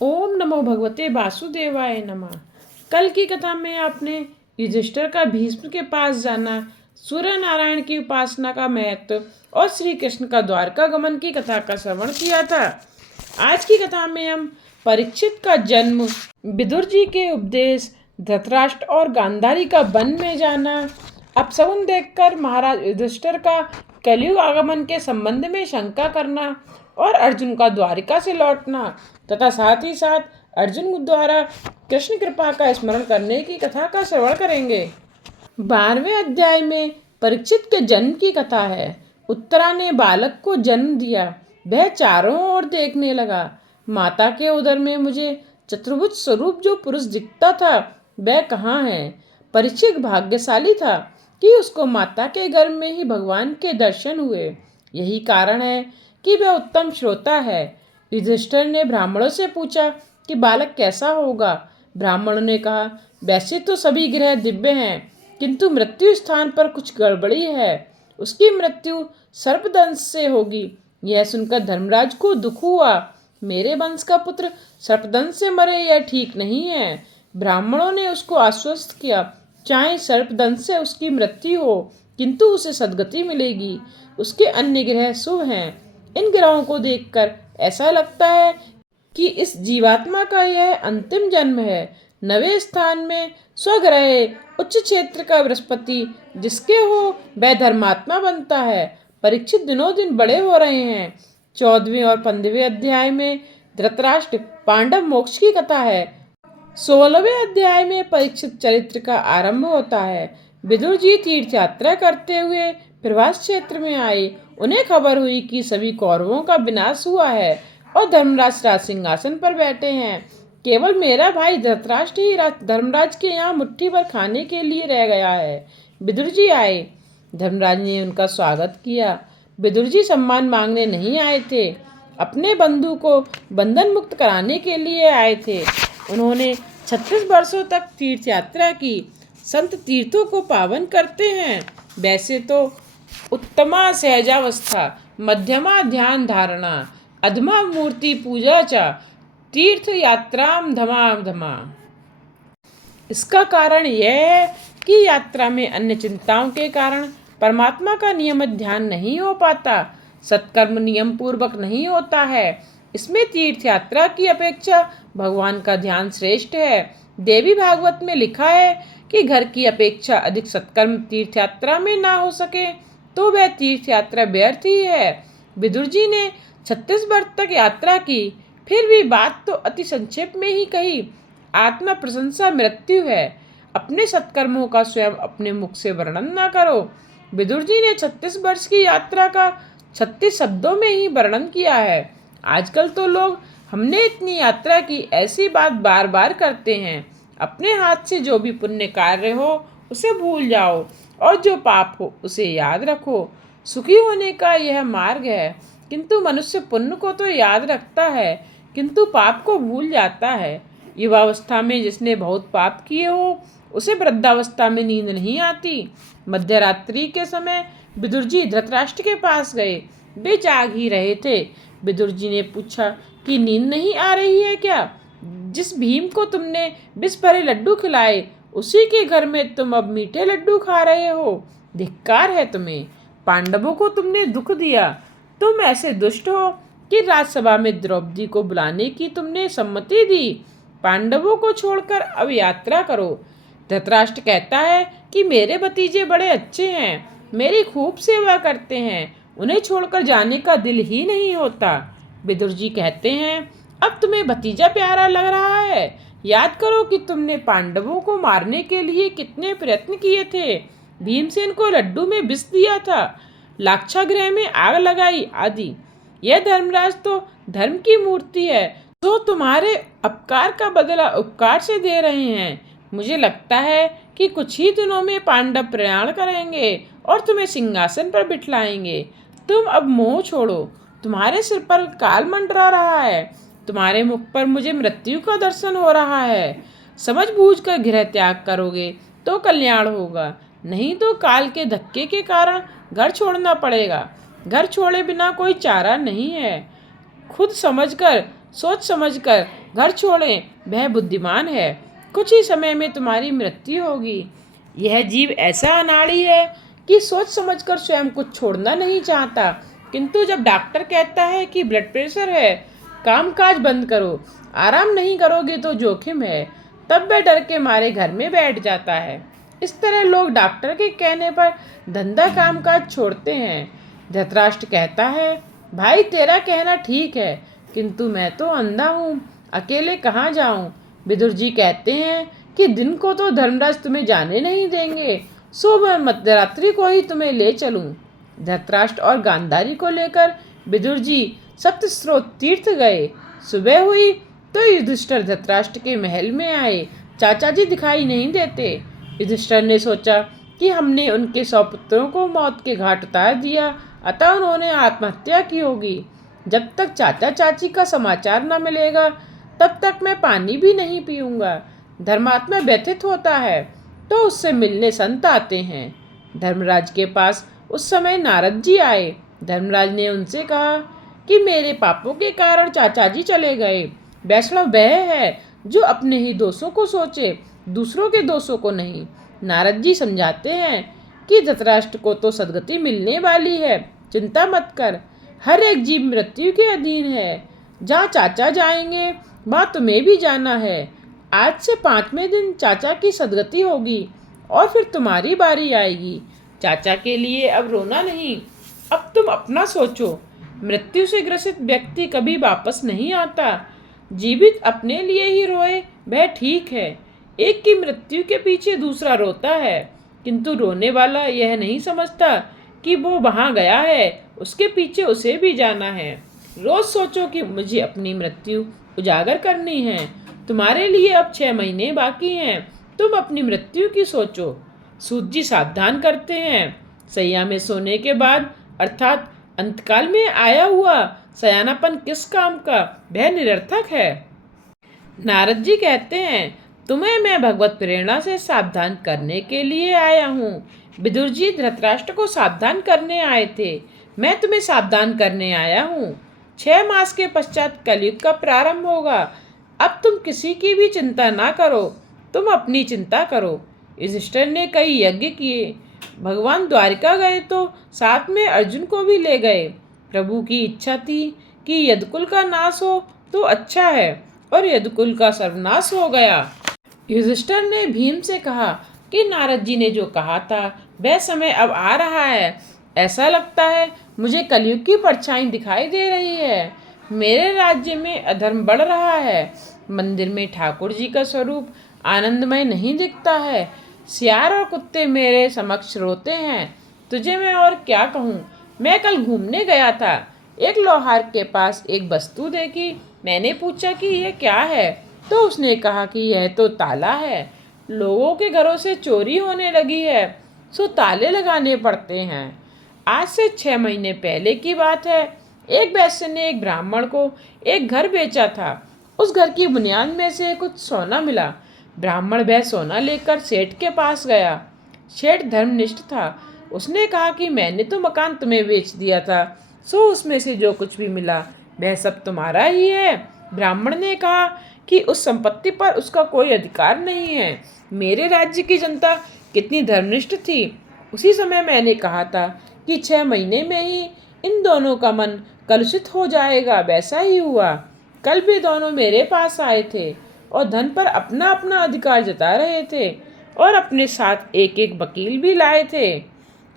ओम नमो भगवते वासुदेवाय नमः। कल की कथा में आपने युधिष्ठिर का भीष्म के पास जाना, सूर्य नारायण की उपासना का महत्व और श्री कृष्ण का द्वारका गमन की कथा का श्रवण किया था। आज की कथा में हम परीक्षित का जन्म, विदुर जी के उपदेश, धृतराष्ट्र और गांधारी का वन में जाना, अपशकुन देखकर महाराज युधिष्ठिर का कलयुग आगमन के संबंध में शंका करना और अर्जुन का द्वारिका से लौटना तथा साथ ही साथ अर्जुन द्वारा कृष्ण कृपा का स्मरण करने की कथा का श्रवण करेंगे। 12वें अध्याय में परीक्षित के जन्म की कथा है। उत्तरा ने बालक को जन्म दिया। वह चारों ओर देखने लगा। माता के उदर में मुझे चतुर्भुज स्वरूप जो पुरुष दिखता था वह कहाँ है। परीक्षित भाग्यशाली था कि उसको माता के गर्भ में ही भगवान के दर्शन हुए। यही कारण है कि वह उत्तम श्रोता है। युधिष्ठिर ने ब्राह्मणों से पूछा कि बालक कैसा होगा। ब्राह्मणों ने कहा, वैसे तो सभी ग्रह दिव्य हैं, किंतु मृत्यु स्थान पर कुछ गड़बड़ी है। उसकी मृत्यु सर्पदंश से होगी। यह सुनकर धर्मराज को दुख हुआ। मेरे वंश का पुत्र सर्पदंश से मरे यह ठीक नहीं है। ब्राह्मणों ने उसको आश्वस्त किया, चाहे सर्पदंश से उसकी मृत्यु हो, किंतु उसे सद्गति मिलेगी। उसके अन्य ग्रह शुभ हैं। इन ग्रहों को देखकर ऐसा लगता है कि इस जीवात्मा का यह अंतिम जन्म है। नवे स्थान में स्वग्रह उच्च क्षेत्र का बृहस्पति जिसके हो वह धर्मात्मा बनता है। परीक्षित दिनों दिन बड़े हो रहे हैं। 14वें और 15वें अध्याय में धृतराष्ट्र पांडव मोक्ष की कथा है। 16वें अध्याय में परीक्षित चरित्र का आरंभ होता है। विदुर जी तीर्थ यात्रा करते हुए प्रवास क्षेत्र में आए। उन्हें खबर हुई कि सभी कौरवों का विनाश हुआ है और धर्मराज राज सिंहासन पर बैठे हैं। केवल मेरा भाई धृतराष्ट्र ही धर्मराज के यहाँ मुट्ठी भर खाने के लिए रह गया है। विदुर जी आए। धर्मराज ने उनका स्वागत किया। विदुर जी सम्मान मांगने नहीं आए थे, अपने बंधु को बंधन मुक्त कराने के लिए आए थे। उन्होंने 36 वर्षों तक तीर्थ यात्रा की। संत तीर्थों को पावन करते हैं। वैसे तो उत्तमा सहजावस्था, मध्यमा ध्यान धारणा, अधमा मूर्ति पूजा चा तीर्थ यात्राम धमा धमा। इसका कारण यह है कि यात्रा में अन्य चिंताओं के कारण परमात्मा का नियमित ध्यान नहीं हो पाता, सत्कर्म नियम पूर्वक नहीं होता है। इसमें तीर्थ यात्रा की अपेक्षा भगवान का ध्यान श्रेष्ठ है। देवी भागवत में लिखा है कि घर की अपेक्षा अधिक सत्कर्म तीर्थ यात्रा में ना हो सके तो वह तीर्थ यात्रा व्यर्थ ही है। विदुर जी ने 36 वर्ष तक यात्रा की, फिर भी बात तो अति संक्षेप में ही कही। आत्मा प्रशंसा मृत्यु है। अपने सत्कर्मों का स्वयं अपने मुख से वर्णन न करो। विदुर जी ने 36 वर्ष की यात्रा का 36 शब्दों में ही वर्णन किया है। आजकल तो लोग हमने इतनी यात्रा की ऐसी बात बार बार करते हैं। अपने हाथ से जो भी पुण्य कार्य हो उसे भूल जाओ और जो पाप हो उसे याद रखो। सुखी होने का यह मार्ग है। किंतु मनुष्य पुण्य को तो याद रखता है, किंतु पाप को भूल जाता है। युवावस्था में जिसने बहुत पाप किए हो उसे वृद्धावस्था में नींद नहीं आती। मध्यरात्रि के समय विदुर जी धृतराष्ट्र के पास गए। वे जाग ही रहे थे। विदुर जी ने पूछा कि नींद नहीं आ रही है क्या? जिस भीम को तुमने विष भरे लड्डू खिलाए उसी के घर में तुम अब मीठे लड्डू खा रहे हो। धिक्कार है तुम्हें। पांडवों को तुमने दुख दिया। तुम ऐसे दुष्ट हो कि राजसभा में द्रौपदी को बुलाने की तुमने सम्मति दी। पांडवों को छोड़कर अब यात्रा करो। धृतराष्ट्र कहता है कि मेरे भतीजे बड़े अच्छे हैं, मेरी खूब सेवा करते हैं, उन्हें छोड़कर जाने का दिल ही नहीं होता। विदुर जी कहते हैं, अब तुम्हें भतीजा प्यारा लग रहा है। याद करो कि तुमने पांडवों को मारने के लिए कितने प्रयत्न किए थे। भीमसेन को लड्डू में विष दिया था, लाक्षागृह में आग लगाई आदि। यह धर्मराज तो धर्म की मूर्ति है, तो तुम्हारे अपकार का बदला उपकार से दे रहे हैं। मुझे लगता है कि कुछ ही दिनों में पांडव प्रयाण करेंगे और तुम्हें सिंहासन पर बिठलाएंगे। तुम अब मोह छोड़ो। तुम्हारे सिर पर काल मंडरा रहा है। तुम्हारे मुख पर मुझे मृत्यु का दर्शन हो रहा है। समझ बूझ कर गृह त्याग करोगे तो कल्याण होगा, नहीं तो काल के धक्के के कारण घर छोड़ना पड़ेगा। घर छोड़े बिना कोई चारा नहीं है। खुद समझकर सोच समझकर घर छोड़ें, वह बुद्धिमान है। कुछ ही समय में तुम्हारी मृत्यु होगी। यह जीव ऐसा अनाड़ी है कि सोच समझकर स्वयं कुछ छोड़ना नहीं चाहता, किंतु जब डॉक्टर कहता है कि ब्लड प्रेशर है, कामकाज बंद करो, आराम नहीं करोगे तो जोखिम है, तब वह डर के मारे घर में बैठ जाता है। इस तरह लोग डॉक्टर के कहने पर धंधा कामकाज छोड़ते हैं। धृतराष्ट्र कहता है, भाई तेरा कहना ठीक है, किंतु मैं तो अंधा हूँ, अकेले कहाँ जाऊँ। विदुर जी कहते हैं कि दिन को तो धर्मराज तुम्हें जाने नहीं देंगे, सो मैं मध्यरात्रि को ही तुम्हें ले चलूँ। धृतराष्ट्र और गांधारी को लेकर विदुर जी सप्तस्रोत तीर्थ गए। सुबह हुई तो युधिष्ठिर धृतराष्ट्र के महल में आए। चाचा जी दिखाई नहीं देते। युधिष्ठिर ने सोचा कि हमने उनके 100 पुत्रों को मौत के घाट उतार दिया, अतः उन्होंने आत्महत्या की होगी। जब तक चाचा चाची का समाचार न मिलेगा तब तक मैं पानी भी नहीं पीऊंगा। धर्मात्मा व्यथित होता है तो उससे मिलने संत आते हैं। धर्मराज के पास उस समय नारद जी आए। धर्मराज ने उनसे कहा कि मेरे पापों के कारण चाचा जी चले गए। वैष्णव वह है जो अपने ही दोषों को सोचे, दूसरों के दोषों को नहीं। नारद जी समझाते हैं कि धृतराष्ट्र को तो सदगति मिलने वाली है, चिंता मत कर। हर एक जीव मृत्यु के अधीन है। जहाँ चाचा जाएंगे वहाँ तुम्हें भी जाना है। आज से 5वें दिन चाचा की सदगति होगी और फिर तुम्हारी बारी आएगी। चाचा के लिए अब रोना नहीं, अब तुम अपना सोचो। मृत्यु से ग्रसित व्यक्ति कभी वापस नहीं आता। जीवित अपने लिए ही रोए वह ठीक है। एक की मृत्यु के पीछे दूसरा रोता है, किंतु रोने वाला यह नहीं समझता कि वो वहाँ गया है, उसके पीछे उसे भी जाना है। रोज सोचो कि मुझे अपनी मृत्यु उजागर करनी है। तुम्हारे लिए अब 6 महीने बाकी हैं, तुम अपनी मृत्यु की सोचो। सूत जी सावधान करते हैं। सैया में सोने के बाद अर्थात अंतकाल में आया हुआ सयानापन किस काम का, वह निरर्थक है। नारद जी कहते हैं, तुम्हें मैं भगवत प्रेरणा से सावधान करने के लिए आया हूँ। विदुर जी धृतराष्ट्र को सावधान करने आए थे, मैं तुम्हें सावधान करने आया हूँ। 6 मास के पश्चात कलयुग का प्रारंभ होगा। अब तुम किसी की भी चिंता ना करो, तुम अपनी चिंता करो। युधिष्ठिर ने कई यज्ञ किए। भगवान द्वारिका गए तो साथ में अर्जुन को भी ले गए। प्रभु की इच्छा थी कि यदुकुल का नाश हो तो अच्छा है, और यदुकुल का सर्वनाश हो गया। युधिष्ठिर ने भीम से कहा कि नारद जी ने जो कहा था वह समय अब आ रहा है। ऐसा लगता है मुझे कलयुग की परछाई दिखाई दे रही है। मेरे राज्य में अधर्म बढ़ रहा है। मंदिर में ठाकुर जी का स्वरूप आनंदमय नहीं दिखता है। सियार और कुत्ते मेरे समक्ष रोते हैं। तुझे मैं और क्या कहूँ। मैं कल घूमने गया था, एक लोहार के पास एक वस्तु देखी। मैंने पूछा कि यह क्या है, तो उसने कहा कि यह तो ताला है। लोगों के घरों से चोरी होने लगी है, सो ताले लगाने पड़ते हैं। आज से 6 महीने पहले की बात है। एक वैश्य ने एक ब्राह्मण को एक घर बेचा था। उस घर की बुनियाद में से कुछ सोना मिला। ब्राह्मण वह सोना लेकर सेठ के पास गया। सेठ धर्मनिष्ठ था। उसने कहा कि मैंने तो मकान तुम्हें बेच दिया था, सो उसमें से जो कुछ भी मिला वह सब तुम्हारा ही है। ब्राह्मण ने कहा कि उस संपत्ति पर उसका कोई अधिकार नहीं है। मेरे राज्य की जनता कितनी धर्मनिष्ठ थी। उसी समय मैंने कहा था कि 6 महीने में ही इन दोनों का मन कलुषित हो जाएगा। वैसा ही हुआ। कल भी दोनों मेरे पास आए थे और धन पर अपना अपना अधिकार जता रहे थे, और अपने साथ एक एक वकील भी लाए थे।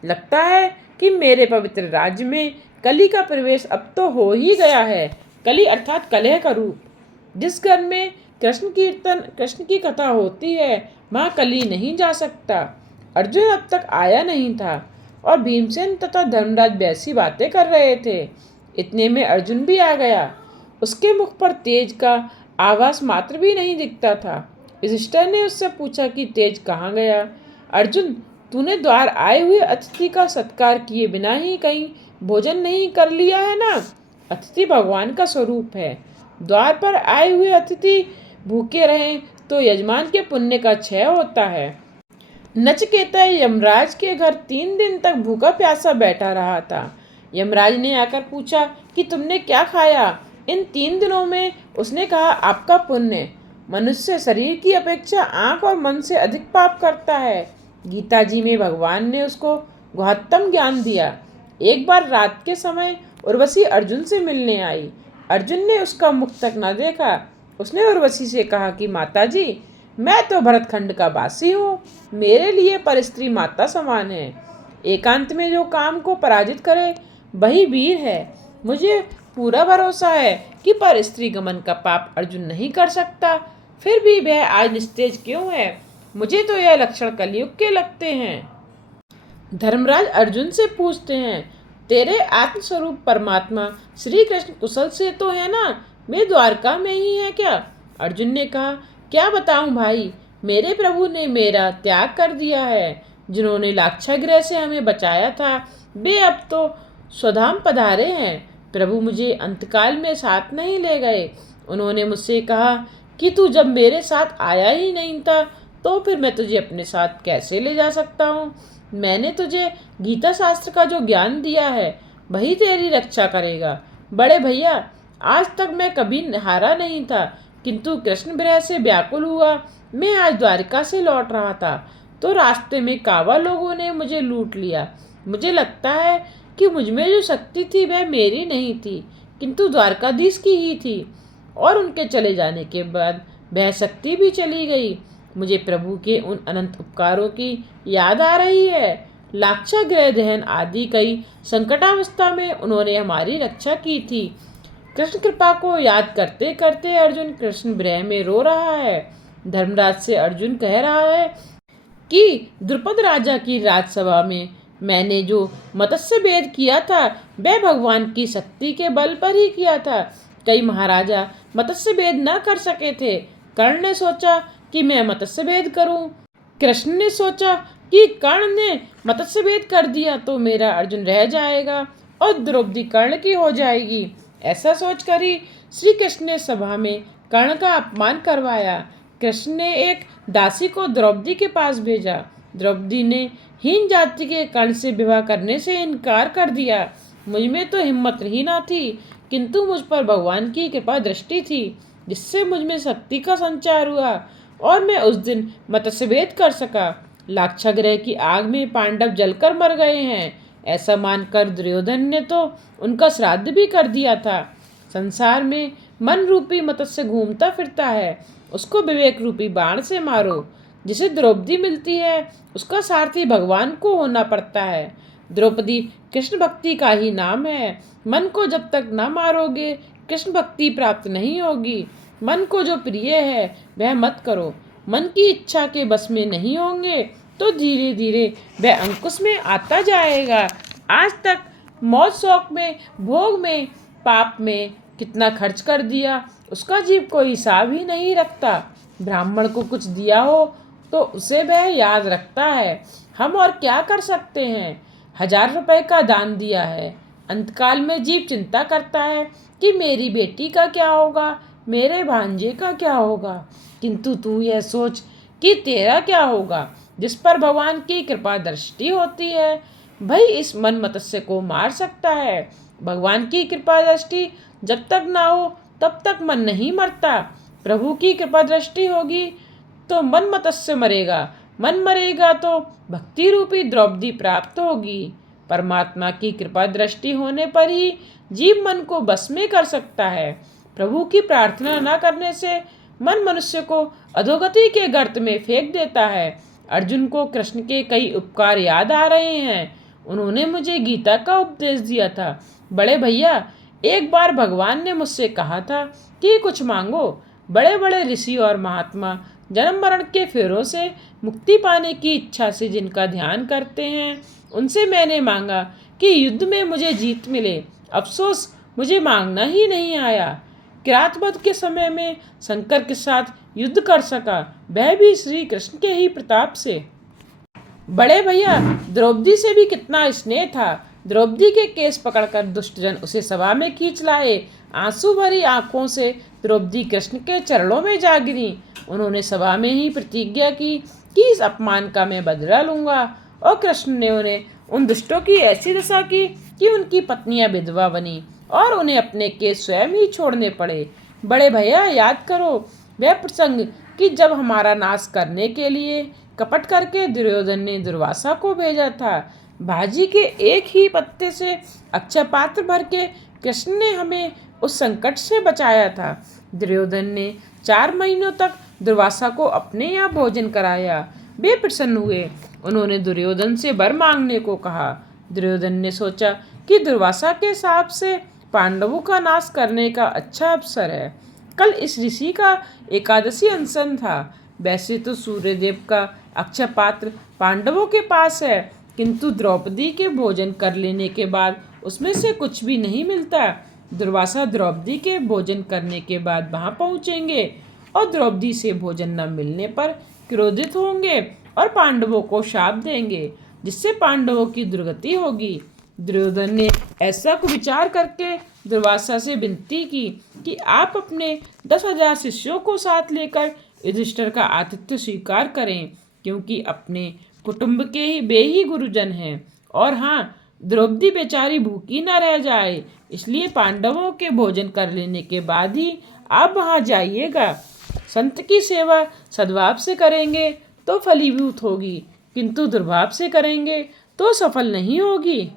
लगता है कि मेरे पवित्र राज्य में कली का प्रवेश अब तो हो ही गया है। कली अर्थात कलह का रूप। जिस घर में कृष्ण की कथा होती है वहाँ कली नहीं जा सकता। अर्जुन अब तक आया नहीं था और भीमसेन तथा धर्मराज वैसी बातें कर रहे थे। इतने में अर्जुन भी आ गया। उसके मुख पर तेज का आवास मात्र भी नहीं दिखता था। युधिष्ठिर ने उससे पूछा कि तेज कहाँ गया। अर्जुन, तूने द्वार आए हुए अतिथि का सत्कार किए बिना ही कहीं भोजन नहीं कर लिया है ना। अतिथि भगवान का स्वरूप है। द्वार पर आए हुए अतिथि भूखे रहें तो यजमान के पुण्य का क्षय होता है। नचिकेता यमराज के घर 3 दिन तक भूखा प्यासा बैठा रहा था। यमराज ने आकर पूछा कि तुमने क्या खाया। इन 3 दिनों में उसने कहा, आपका पुण्य। मनुष्य शरीर की अपेक्षा आंख और मन से अधिक पाप करता है। गीता जी में भगवान ने उसको गुहत्तम ज्ञान दिया। एक बार रात के समय उर्वशी अर्जुन से मिलने आई। अर्जुन ने उसका मुख तक न देखा। उसने उर्वशी से कहा कि माता जी, मैं तो भरतखंड का वासी हूँ, मेरे लिए परस्त्री माता समान है। एकांत में जो काम को पराजित करे वही वीर है। मुझे पूरा भरोसा है कि परस्त्री गमन का पाप अर्जुन नहीं कर सकता। फिर भी वह आज निस्तेज क्यों है? मुझे तो यह लक्षण कलयुग के लगते हैं। धर्मराज अर्जुन से पूछते हैं, तेरे आत्मस्वरूप परमात्मा श्री कृष्ण कुशल से तो है ना? वे द्वारका में ही है क्या? अर्जुन ने कहा, क्या बताऊं भाई, मेरे प्रभु ने मेरा त्याग कर दिया है। जिन्होंने लाक्षागृह से हमें बचाया था वे अब तो स्वधाम पधारे हैं। प्रभु मुझे अंतकाल में साथ नहीं ले गए। उन्होंने मुझसे कहा कि तू जब मेरे साथ आया ही नहीं था तो फिर मैं तुझे अपने साथ कैसे ले जा सकता हूँ? मैंने तुझे गीता शास्त्र का जो ज्ञान दिया है वही तेरी रक्षा करेगा। बड़े भैया, आज तक मैं कभी हारा नहीं था, किंतु कृष्ण विरह से व्याकुल हुआ। मैं आज द्वारिका से लौट रहा था तो रास्ते में कावा लोगों ने मुझे लूट लिया। मुझे लगता है कि मुझमें जो शक्ति थी वह मेरी नहीं थी, किंतु द्वारकाधीश की ही थी, और उनके चले जाने के बाद वह शक्ति भी चली गई। मुझे प्रभु के उन अनंत उपकारों की याद आ रही है। लाक्षागृह दहन आदि कई संकटावस्था में उन्होंने हमारी रक्षा की थी। कृष्ण कृपा को याद करते करते अर्जुन कृष्ण विरह में रो रहा है। धर्मराज से अर्जुन कह रहा है कि द्रुपद राजा की राजसभा में मैंने जो मत्स्य भेद किया था वह भगवान की शक्ति के बल पर ही किया था। कई महाराजा मत्स्य भेद न कर सके थे। कर्ण ने सोचा कि मैं मत्स्य भेद करूं। कृष्ण ने सोचा कि कर्ण ने मत्स्य भेद कर दिया तो मेरा अर्जुन रह जाएगा और द्रौपदी कर्ण की हो जाएगी। ऐसा सोचकर ही श्री कृष्ण ने सभा में कर्ण का अपमान करवाया। कृष्ण ने एक दासी को द्रौपदी के पास भेजा। द्रौपदी ने हीन जाति के कर्ण से विवाह करने से इनकार कर दिया। मुझ में तो हिम्मत ही ना थी, किंतु मुझ पर भगवान की कृपा दृष्टि थी, जिससे मुझ में शक्ति का संचार हुआ और मैं उस दिन मत्स्य भेद कर सका। लाक्षागृह की आग में पांडव जलकर मर गए हैं, ऐसा मानकर दुर्योधन ने तो उनका श्राद्ध भी कर दिया था। संसार में मन रूपी मत्स्य घूमता फिरता है, उसको विवेक रूपी बाण से मारो। जिसे द्रौपदी मिलती है उसका सारथी भगवान को होना पड़ता है। द्रौपदी कृष्ण भक्ति का ही नाम है। मन को जब तक न मारोगे कृष्ण भक्ति प्राप्त नहीं होगी। मन को जो प्रिय है वह मत करो। मन की इच्छा के बस में नहीं होंगे तो धीरे धीरे वह अंकुश में आता जाएगा। आज तक मौज शौक में, भोग में, पाप में कितना खर्च कर दिया उसका जीव कोई हिसाब ही नहीं रखता। ब्राह्मण को कुछ दिया हो तो उसे वह याद रखता है। हम और क्या कर सकते हैं? 1000 रुपए का दान दिया है। अंतकाल में जीव चिंता करता है कि मेरी बेटी का क्या होगा, मेरे भांजे का क्या होगा, किंतु तू यह सोच कि तेरा क्या होगा। जिस पर भगवान की कृपा दृष्टि होती है वही इस मन मत्स्य को मार सकता है। भगवान की कृपा दृष्टि जब तक ना हो तब तक मन नहीं मरता। प्रभु की कृपा दृष्टि होगी तो मन मत्स्य मरेगा, मन मरेगा तो भक्ति रूपी द्रौपदी प्राप्त होगी। परमात्मा की कृपा दृष्टि होने पर ही जीव मन को बस में कर सकता है। प्रभु की प्रार्थना न करने से मन मनुष्य को अधोगति के गर्त में फेंक देता है। अर्जुन को कृष्ण के कई उपकार याद आ रहे हैं। उन्होंने मुझे गीता का उपदेश दिया था। बड़े भैया, एक बार भगवान ने मुझसे कहा था कि कुछ मांगो। बड़े बड़े ऋषि और महात्मा जन्म मरण के फेरों से मुक्ति पाने की इच्छा से जिनका ध्यान करते हैं उनसे मैंने मांगा कि युद्ध में मुझे जीत मिले। अफसोस मुझे मांगना ही नहीं आया। किरातवध के समय में शंकर के साथ युद्ध कर सका, वह भी श्री कृष्ण के ही प्रताप से। बड़े भैया, द्रौपदी से भी कितना स्नेह था। द्रौपदी के केस पकड़कर दुष्टजन उसे सभा में खींच लाए। आंसू भरी आंखों से द्रौपदी कृष्ण के चरणों में जा गिरी। उन्होंने सभा में ही प्रतिज्ञा की कि इस अपमान का मैं बदला लूंगा, और कृष्ण ने उन्हें उन दुष्टों की ऐसी दशा की कि उनकी पत्नियां विधवा बनी और उन्हें अपने केस स्वयं ही छोड़ने पड़े। बड़े भैया, याद करो वह प्रसंग कि जब हमारा नाश करने के लिए कपट करके दुर्योधन ने दुर्वासा को भेजा था। भाजी के एक ही पत्ते से अक्षय पात्र भर के कृष्ण ने हमें उस संकट से बचाया था। दुर्योधन ने 4 महीनों तक दुर्वासा को अपने यहाँ भोजन कराया। वे प्रसन्न हुए। उन्होंने दुर्योधन से वर मांगने को कहा। दुर्योधन ने सोचा कि दुर्वासा के हिसाब से पांडवों का नाश करने का अच्छा अवसर है। कल इस ऋषि का एकादशी अनशन था। वैसे तो सूर्यदेव का अक्षय पात्र पांडवों के पास है, किंतु द्रौपदी के भोजन कर लेने के बाद उसमें से कुछ भी नहीं मिलता। दुर्वासा द्रौपदी के भोजन करने के बाद वहां पहुंचेंगे और द्रौपदी से भोजन न मिलने पर क्रोधित होंगे और पांडवों को शाप देंगे, जिससे पांडवों की दुर्गति होगी। दुर्योधन ने ऐसा विचार करके दुर्वासा से विनती की कि आप अपने 10,000 शिष्यों को साथ लेकर युधिष्ठिर का आतिथ्य स्वीकार करें, क्योंकि अपने कुटुंब के ही वे ही गुरुजन हैं। और हाँ, द्रौपदी बेचारी भूखी न रह जाए, इसलिए पांडवों के भोजन कर लेने के बाद ही आप वहां जाइएगा। संत की सेवा सद्भाव से करेंगे तो फलीभूत होगी, किंतु दुर्भाव से करेंगे तो सफल नहीं होगी।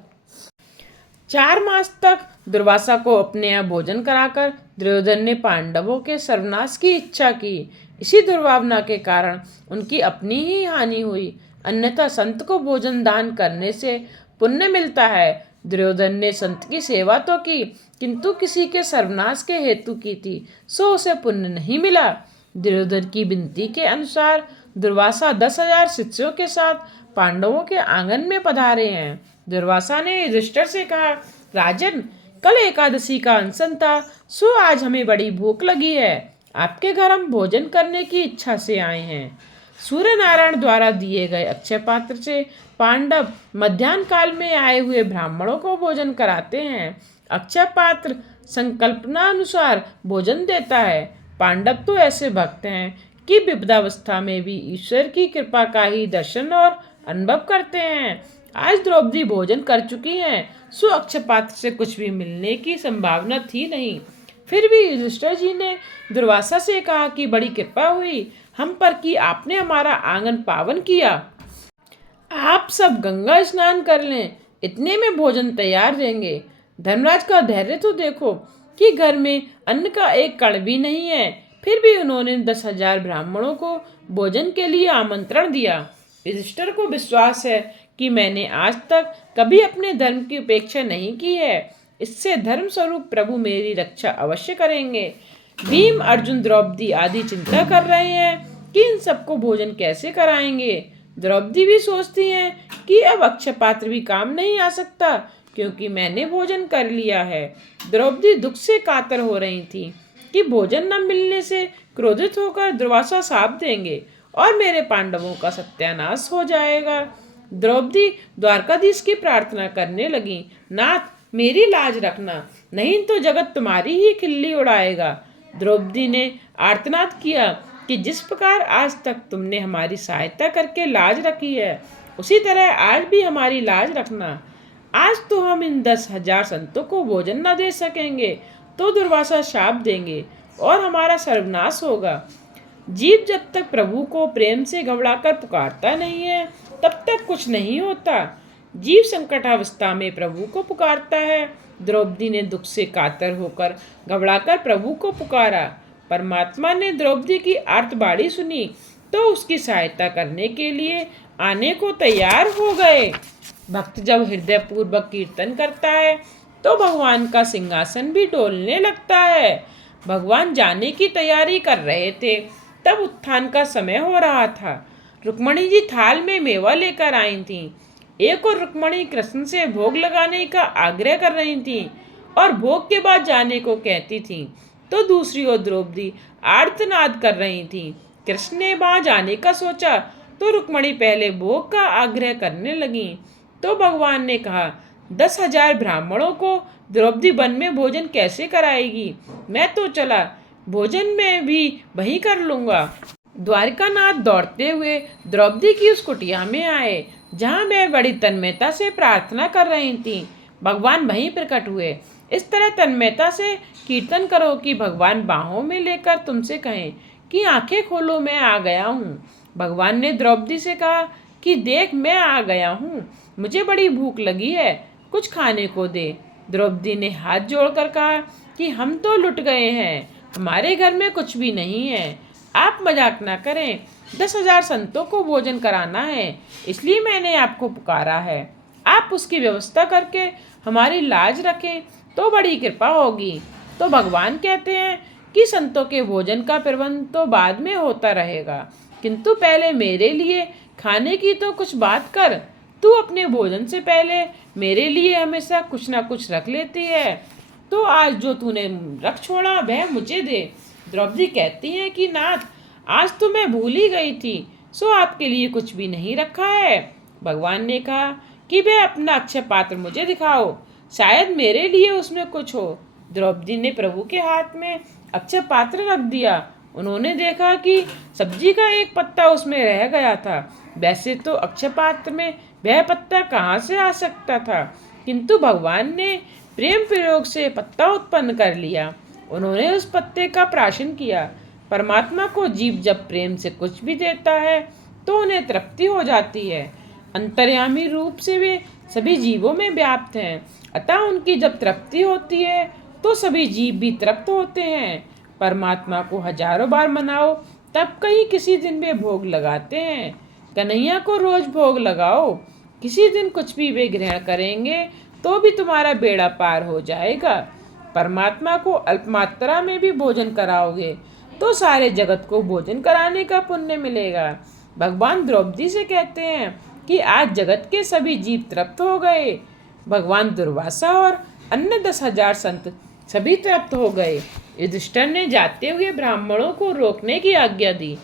4 मास तक दुर्वासा को अपने यहाँ भोजन कराकर दुर्योधन ने पांडवों के सर्वनाश की इच्छा की। इसी दुर्भावना के कारण उनकी अपनी ही हानि हुई, अन्यथा संत को भोजन दान करने से पुण्य मिलता है। दुर्योधन ने संत की सेवा तो की, किंतु किसी के सर्वनाश के हेतु की थी, सो उसे पुण्य नहीं मिला। दुर्योधन की विनती के अनुसार दुर्वासा 10,000 शिष्यों के साथ पांडवों के आंगन में पधारे हैं। दुर्वासा ने युधिष्ठिर से कहा, राजन, कल एकादशी का अनशन था, सो आज हमें बड़ी भूख लगी है। आपके घर हम भोजन करने की इच्छा से आए हैं। सूर्य नारायण द्वारा दिए गए अक्षय पात्र से पांडव मध्याह्न काल में आए हुए ब्राह्मणों को भोजन कराते हैं। अक्षय पात्र संकल्पना अनुसार भोजन देता है। पांडव तो ऐसे भक्त हैं कि विपदावस्था में भी ईश्वर की कृपा का ही दर्शन और अनुभव करते हैं। आज द्रौपदी भोजन कर चुकी हैं, सो अक्षय पात्र से कुछ भी मिलने की संभावना थी नहीं। फिर भी युधिष्ठिर जी ने दुर्वासा से कहा कि बड़ी कृपा हुई हम पर कि आपने हमारा आंगन पावन किया। आप सब गंगा स्नान कर लें, इतने में भोजन तैयार देंगे। धर्मराज का धैर्य तो देखो कि घर में अन्न का एक कण भी नहीं है। फिर भी उन्होंने 10,000 ब्राह्मणों को भोजन के लिए आमंत्रण दिया। युधिष्ठिर को विश्वास है कि मैंने आज तक कभी अपने धर्म की उपेक्षा नहीं की है। इससे धर्म स्वरूप प्रभु मेरी रक्षा अवश्य करेंगे। भीम, अर्जुन, द्रौपदी आदि चिंता कर रहे हैं कि इन सबको भोजन कैसे कराएंगे। द्रौपदी भी सोचती हैं कि अब अक्षय पात्र भी काम नहीं आ सकता, क्योंकि मैंने भोजन कर लिया है। द्रौपदी दुख से कातर हो रही थी कि भोजन न मिलने से क्रोधित होकर दुर्वासा शाप देंगे और मेरे पांडवों का सत्यानाश हो जाएगा। द्रौपदी द्वारकाधीश की प्रार्थना करने लगी, नाथ, मेरी लाज रखना, नहीं तो जगत तुम्हारी ही खिल्ली उड़ाएगा। द्रौपदी ने आर्तनाद किया कि जिस प्रकार आज तक तुमने हमारी सहायता करके लाज रखी है, उसी तरह आज भी हमारी लाज रखना। आज तो हम इन 10,000 संतों को भोजन न दे सकेंगे तो दुर्वासा शाप देंगे और हमारा सर्वनाश होगा। जीव जब तक प्रभु को प्रेम से घबराकर पुकारता नहीं है, तब तक कुछ नहीं होता। जीव संकटावस्था में प्रभु को पुकारता है। द्रौपदी ने दुख से कातर होकर घबराकर प्रभु को पुकारा। परमात्मा ने द्रौपदी की आर्तवाणी सुनी तो उसकी सहायता करने के लिए आने को तैयार हो गए। भक्त जब हृदय पूर्वक कीर्तन करता है तो भगवान का सिंहासन भी डोलने लगता है। भगवान जाने की तैयारी कर रहे थे, तब उत्थान का समय हो रहा था। रुक्मणी जी थाल में मेवा लेकर आई थीं। एक और रुक्मणी कृष्ण से भोग लगाने का आग्रह कर रही थीं और भोग के बाद जाने को कहती थीं, तो दूसरी ओर द्रौपदी आर्तनाद कर रही थीं। कृष्ण ने वहां जाने का सोचा तो रुक्मणी पहले भोग का आग्रह करने लगी। तो भगवान ने कहा, 10,000 ब्राह्मणों को द्रौपदी वन में भोजन कैसे कराएगी? मैं तो चला, भोजन में भी वही कर लूंगा। द्वारिकानाथ दौड़ते हुए द्रौपदी की उस कुटिया में आए जहाँ मैं बड़ी तन्मयता से प्रार्थना कर रही थी। भगवान वहीं प्रकट हुए। इस तरह तन्मयता से कीर्तन करो कि भगवान बाहों में लेकर तुमसे कहें कि आंखें खोलो, मैं आ गया हूँ। भगवान ने द्रौपदी से कहा कि देख, मैं आ गया हूँ, मुझे बड़ी भूख लगी है, कुछ खाने को दे। द्रौपदी ने हाथ जोड़कर कहा कि हम तो लुट गए हैं, हमारे घर में कुछ भी नहीं है। आप मजाक ना करें, 10,000 संतों को भोजन कराना है, इसलिए मैंने आपको पुकारा है। आप उसकी व्यवस्था करके हमारी लाज रखें तो बड़ी कृपा होगी। तो भगवान कहते हैं कि संतों के भोजन का प्रबंध तो बाद में होता रहेगा, किंतु पहले मेरे लिए खाने की तो कुछ बात कर। तू अपने भोजन से पहले मेरे लिए हमेशा कुछ ना कुछ रख लेती है, तो आज जो तूने रख छोड़ा वह मुझे दे। द्रौपदी कहती है कि नाथ, आज तो मैं भूल ही गई थी, सो आपके लिए कुछ भी नहीं रखा है। भगवान ने कहा कि वह अपना अक्षय पात्र मुझे दिखाओ, शायद मेरे लिए उसमें कुछ हो। द्रौपदी ने प्रभु के हाथ में अक्षय पात्र रख दिया। उन्होंने देखा कि सब्जी का एक पत्ता उसमें रह गया था। वैसे तो अक्षय पात्र में वह पत्ता कहाँ से आ सकता था, किंतु भगवान ने प्रेम प्रयोग से पत्ता उत्पन्न कर लिया। उन्होंने उस पत्ते का प्राशन किया। परमात्मा को जीव जब प्रेम से कुछ भी देता है तो उन्हें तृप्ति हो जाती है। अंतर्यामी रूप से वे सभी जीवों में व्याप्त हैं, अतः उनकी जब तृप्ति होती है तो सभी जीव भी तृप्त होते हैं। परमात्मा को हजारों बार मनाओ, तब कहीं किसी दिन वे भोग लगाते हैं। कन्हैया को रोज भोग लगाओ, किसी दिन कुछ भी वे ग्रहण करेंगे तो भी तुम्हारा बेड़ा पार हो जाएगा। परमात्मा को अल्प मात्रा में भी भोजन कराओगे तो सारे जगत को भोजन कराने का पुण्य मिलेगा। भगवान द्रौपदी से कहते हैं कि आज जगत के सभी जीव तृप्त हो गए। भगवान दुर्वासा और अन्य 10,000 संत सभी तृप्त हो गए। युधिष्ठिर ने जाते हुए ब्राह्मणों को रोकने की आज्ञा दी।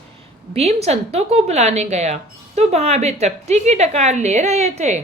भीम संतों को बुलाने गया तो वहां वे तृप्ति की डकार ले रहे थे।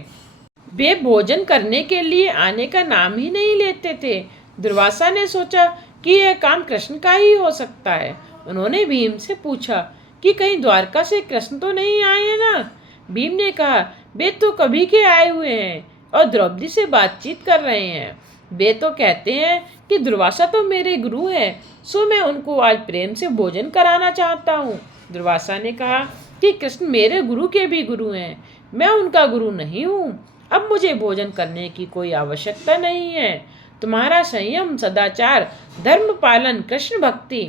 वे भोजन करने के लिए आने का नाम ही नहीं लेते थे। दुर्वासा ने सोचा कि यह काम कृष्ण का ही हो सकता है। उन्होंने भीम से पूछा कि कहीं द्वारका से कृष्ण तो नहीं आए हैं ना। भीम ने कहा, वे तो कभी के आए हुए हैं और द्रौपदी से बातचीत कर रहे हैं। वे तो कहते हैं कि दुर्वासा तो मेरे गुरु हैं, सो मैं उनको आज प्रेम से भोजन कराना चाहता हूँ। दुर्वासा ने कहा कि कृष्ण मेरे गुरु के भी गुरु हैं, मैं उनका गुरु नहीं हूँ। अब मुझे भोजन करने की कोई आवश्यकता नहीं है। तुम्हारा संयम, सदाचार, धर्म पालन, कृष्ण भक्ति,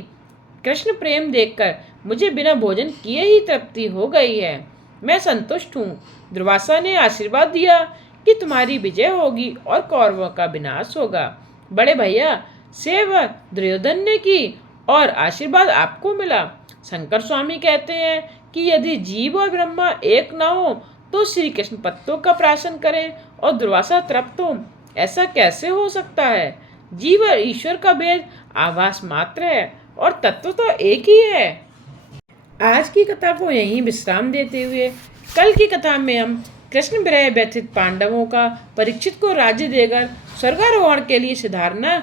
कृष्ण प्रेम देखकर मुझे बिना भोजन किए ही तृप्ति हो गई है। मैं संतुष्ट हूँ। दुर्वासा ने आशीर्वाद दिया कि तुम्हारी विजय होगी और कौरवों का विनाश होगा। बड़े भैया सेवा दुर्योधन ने की और आशीर्वाद आपको मिला। शंकर स्वामी कहते हैं कि यदि जीव और ब्रह्मा एक न हो तो श्री कृष्ण पत्तों का प्राशन करें और दुर्वासा तृप्त हो, ऐसा कैसे हो सकता है। जीव और ईश्वर का भेद आभास मात्र है और तत्व तो एक ही है। आज की कथा को यहीं विश्राम देते हुए कल की कथा में हम कृष्ण विरह व्यथित पांडवों का परीक्षित को राज्य देकर स्वर्गारोहण के लिए सिधारना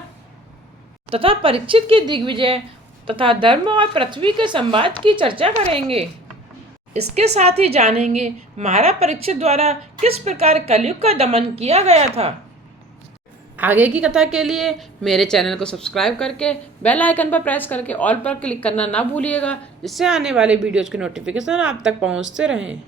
तथा परीक्षित की दिग्विजय तथा धर्म और पृथ्वी के संवाद की चर्चा करेंगे। इसके साथ ही जानेंगे महाराज परीक्षित द्वारा किस प्रकार कलयुग का दमन किया गया था। आगे की कथा के लिए मेरे चैनल को सब्सक्राइब करके बेल आइकन पर प्रेस करके ऑल पर क्लिक करना ना भूलिएगा, जिससे आने वाले वीडियोज़ के नोटिफिकेशन आप तक पहुंचते रहें।